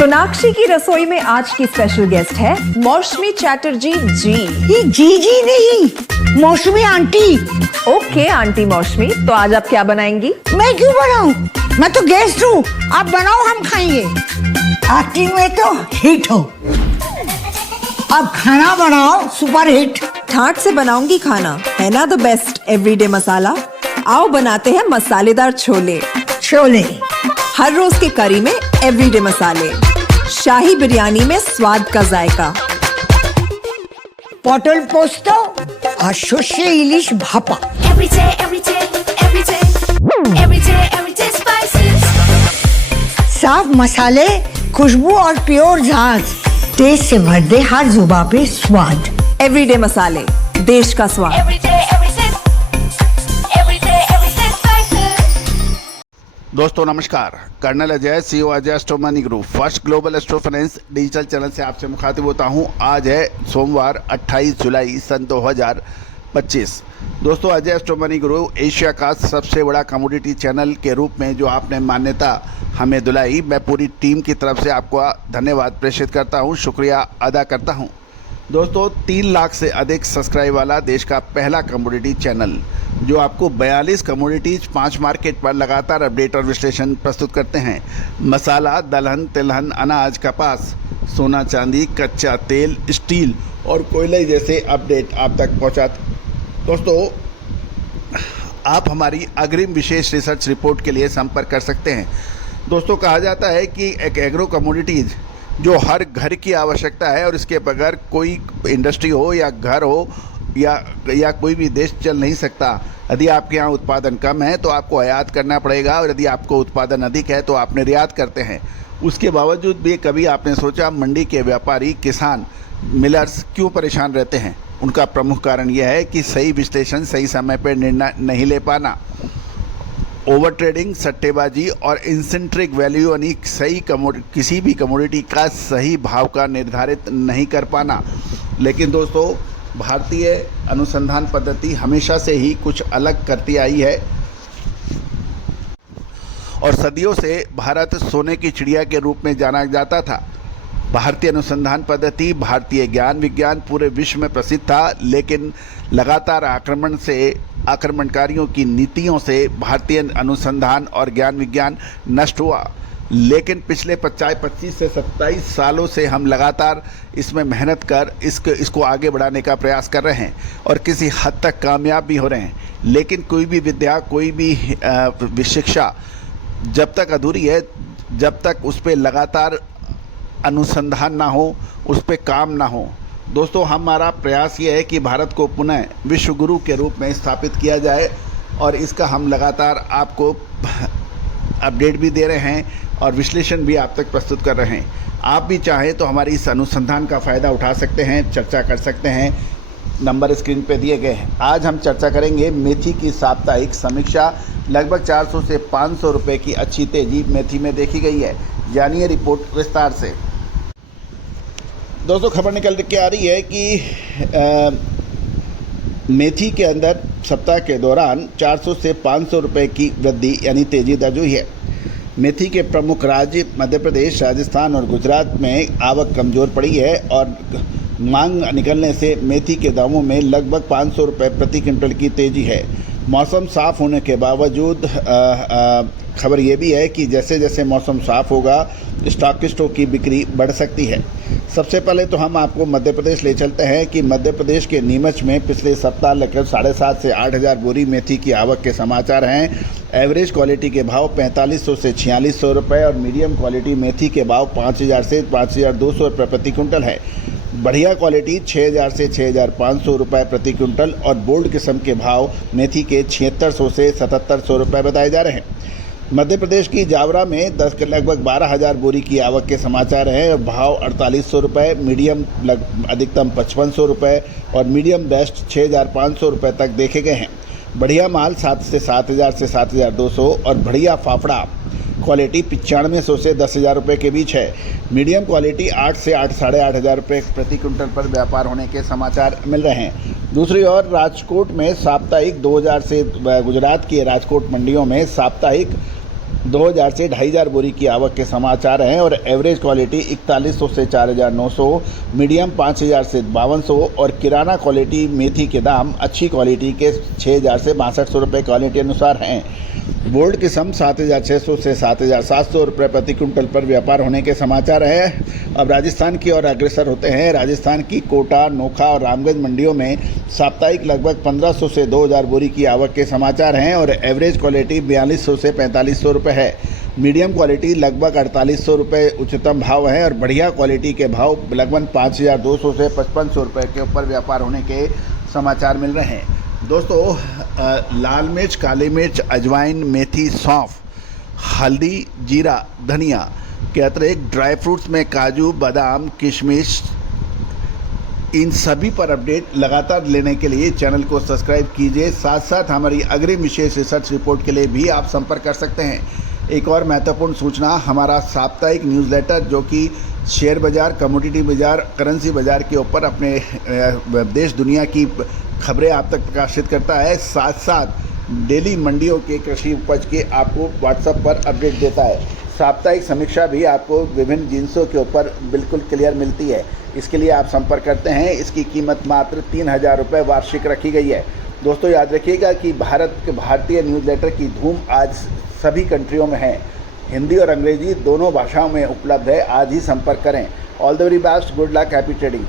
सोनाक्षी की रसोई में आज की स्पेशल गेस्ट है मौसमी चैटर्जी जी। ये जी नहीं, मौसमी आंटी। ओके आंटी मौसमी, तो आज आप क्या बनाएंगी? मैं क्यों बनाऊं? मैं तो गेस्ट हूँ, आप बनाओ हम खाएंगे। एक्टिंग में तो हिट हो, अब खाना बनाओ सुपर हिट। ठाट से बनाऊंगी खाना, है ना द बेस्ट एवरीडे मसाला। आओ बनाते हैं मसालेदार छोले। छोले हर रोज के करी में एवरीडे मसाले, शाही बिरयानी में स्वाद का जायका। पटल पोस्तो और सर्षे इलिश भापा। साफ मसाले, खुशबू और प्योर झाग, टेस्ट से भर दे हर जुबान पे स्वाद। एवरीडे मसाले, देश का स्वाद। दोस्तों नमस्कार, colonel Ajay, CEO Ajay astro money group, first global astro finance digital channel से आपसे मुखातिब होता हूं। आज है सोमवार 28 जुलाई सन 2025। दोस्तों Ajay astro money group Asia का सबसे बड़ा कमोडिटी चैनल के रूप में जो आपने मान्यता हमें दिलाई, मैं पूरी टीम की तरफ से आपको धन्यवाद प्रेषित करता हूं, शुक्रिया अदा करता हूं। दोस्तों 3 लाख से अधिक सब्सक्राइब वाला देश का पहला कमोडिटी चैनल जो आपको 42 कमोडिटीज 5 मार्केट पर लगातार अपडेट और विश्लेषण प्रस्तुत करते हैं। मसाला, दलहन, तिलहन, अनाज, कपास, सोना चांदी, कच्चा तेल, स्टील और कोयले जैसे अपडेट आप तक पहुंचाते। दोस्तों आप हमारी अग्रिम विशेष रिसर्च रिपोर्ट के लिए संपर्क कर सकते हैं। दोस्तों कहा जाता है कि एक एग्रो कमोडिटीज़ जो हर घर की आवश्यकता है और इसके बगैर कोई इंडस्ट्री हो या घर हो या कोई भी देश चल नहीं सकता। यदि आपके यहाँ उत्पादन कम है तो आपको आयात करना पड़ेगा और यदि आपको उत्पादन अधिक है तो आप निर्यात करते हैं। उसके बावजूद भी कभी आपने सोचा मंडी के व्यापारी, किसान, मिलर्स क्यों परेशान रहते हैं? उनका प्रमुख कारण यह है कि सही विश्लेषण, सही समय पर निर्णय नहीं ले पाना, ओवर ट्रेडिंग, सट्टेबाजी और इंसेंट्रिक वैल्यू यानी सही किसी भी कमोडिटी का सही भाव का निर्धारित नहीं कर पाना। लेकिन दोस्तों भारतीय अनुसंधान पद्धति हमेशा से ही कुछ अलग करती आई है और सदियों से भारत सोने की चिड़िया के रूप में जाना जाता था। भारतीय अनुसंधान पद्धति, भारतीय ज्ञान विज्ञान पूरे विश्व में प्रसिद्ध था, लेकिन लगातार आक्रमणकारियों की नीतियों से भारतीय अनुसंधान और ज्ञान विज्ञान नष्ट हुआ। लेकिन पिछले 25 से 27 सालों से हम लगातार इसमें मेहनत कर इसको आगे बढ़ाने का प्रयास कर रहे हैं और किसी हद तक कामयाब भी हो रहे हैं। लेकिन कोई भी विद्या, कोई भी शिक्षा जब तक अधूरी है, जब तक उस पर लगातार अनुसंधान ना हो, उस पर काम ना हो। दोस्तों हमारा प्रयास ये है कि भारत को पुनः विश्व गुरु के रूप में स्थापित किया जाए और इसका हम लगातार आपको अपडेट भी दे रहे हैं और विश्लेषण भी आप तक प्रस्तुत कर रहे हैं। आप भी चाहें तो हमारी इस अनुसंधान का फ़ायदा उठा सकते हैं, चर्चा कर सकते हैं, नंबर स्क्रीन पे दिए गए हैं। आज हम चर्चा करेंगे मेथी की साप्ताहिक समीक्षा। लगभग 400 से 500 रुपये की अच्छी तेज़ी मेथी में देखी गई है। जानिए रिपोर्ट विस्तार से। दोस्तों खबर निकल के आ रही है कि मेथी के अंदर सप्ताह के दौरान 400 से 500 रुपये की वृद्धि यानी तेज़ी दर्ज हुई है। मेथी के प्रमुख राज्य मध्य प्रदेश, राजस्थान और गुजरात में आवक कमज़ोर पड़ी है और मांग निकलने से मेथी के दामों में लगभग 500 रुपये प्रति क्विंटल की तेज़ी है। मौसम साफ़ होने के बावजूद खबर ये भी है कि जैसे जैसे मौसम साफ़ होगा स्टॉकिस्टों की बिक्री बढ़ सकती है। सबसे पहले तो हम आपको मध्य प्रदेश ले चलते हैं कि मध्य प्रदेश के नीमच में पिछले सप्ताह लगभग 7,500 से 8,000 बोरी मेथी की आवक के समाचार हैं। एवरेज क्वालिटी के भाव 4500 से 4600 रुपये और मीडियम क्वालिटी मेथी के भाव 5,000 से 5,200 रुपये प्रति क्विंटल है। बढ़िया क्वालिटी 6,000 से 6,500 रुपये प्रति क्विंटल और बोल्ड किस्म के भाव मेथी के 7600 से 7700 रुपये बताए जा रहे हैं। मध्य प्रदेश की जावरा में लगभग 12,000 बोरी की आवक के समाचार हैं और भाव 4,800 रुपये, मीडियम अधिकतम 5,500 रुपये और मीडियम बेस्ट 6,500 रुपये तक देखे गए हैं। बढ़िया माल 7 से 7,000 से 7,200 और बढ़िया फाफड़ा क्वालिटी 9500 से 10,000 रुपये के बीच है। मीडियम क्वालिटी 8 से 8,500 रुपये प्रति क्विंटल पर व्यापार होने के समाचार मिल रहे हैं। दूसरी ओर राजकोट में साप्ताहिक 2000 से गुजरात की राजकोट मंडियों में साप्ताहिक 2000 से 2500 बोरी की आवक के समाचार हैं और एवरेज क्वालिटी 4100 से 4900, मीडियम 5000 से 5200 और किराना क्वालिटी मेथी के दाम अच्छी क्वालिटी के 6000 से 6200 रुपये क्वालिटी अनुसार हैं। बोल्ड किस्म 7600 से 7700 रुपये प्रति क्विंटल पर व्यापार होने के समाचार हैं। अब राजस्थान की ओर अग्रसर होते हैं। राजस्थान की कोटा, नोखा और रामगंज मंडियों में साप्ताहिक लगभग 1500 से 2000 बोरी की आवक के समाचार हैं और एवरेज क्वालिटी 4200 से 4500 रुपये है। मीडियम क्वालिटी लगभग 4800 रुपये उच्चतम भाव है और बढ़िया क्वालिटी के भाव लगभग 5200 से 5500 रुपये के ऊपर व्यापार होने के समाचार मिल रहे हैं। दोस्तों, लाल मिर्च, काली मिर्च, अजवाइन, मेथी, सौंफ, हल्दी, जीरा, धनिया के अतिरिक्त ड्राई फ्रूट्स में काजू, बादाम, किशमिश, इन सभी पर अपडेट लगातार लेने के लिए चैनल को सब्सक्राइब कीजिए। साथ साथ हमारी अग्रिम विशेष रिसर्च रिपोर्ट के लिए भी आप संपर्क कर सकते हैं। एक और महत्वपूर्ण सूचना, हमारा साप्ताहिक न्यूज़लेटर जो कि शेयर बाज़ार, कमोडिटी बाज़ार, करेंसी बाज़ार के ऊपर अपने देश दुनिया की खबरें आप तक प्रकाशित करता है, साथ साथ डेली मंडियों के कृषि उपज के आपको व्हाट्सएप पर अपडेट देता है। साप्ताहिक समीक्षा भी आपको विभिन्न जिन्सों के ऊपर बिल्कुल क्लियर मिलती है। इसके लिए आप संपर्क करते हैं। इसकी कीमत मात्र 3000 रुपये वार्षिक रखी गई है। दोस्तों, याद रखिएगा कि भारतीय न्यूज़लेटर की धूम आज सभी कंट्रियों में है। हिंदी और अंग्रेजी दोनों भाषाओं में उपलब्ध है। आज ही संपर्क करें। All the very best, good luck, happy trading.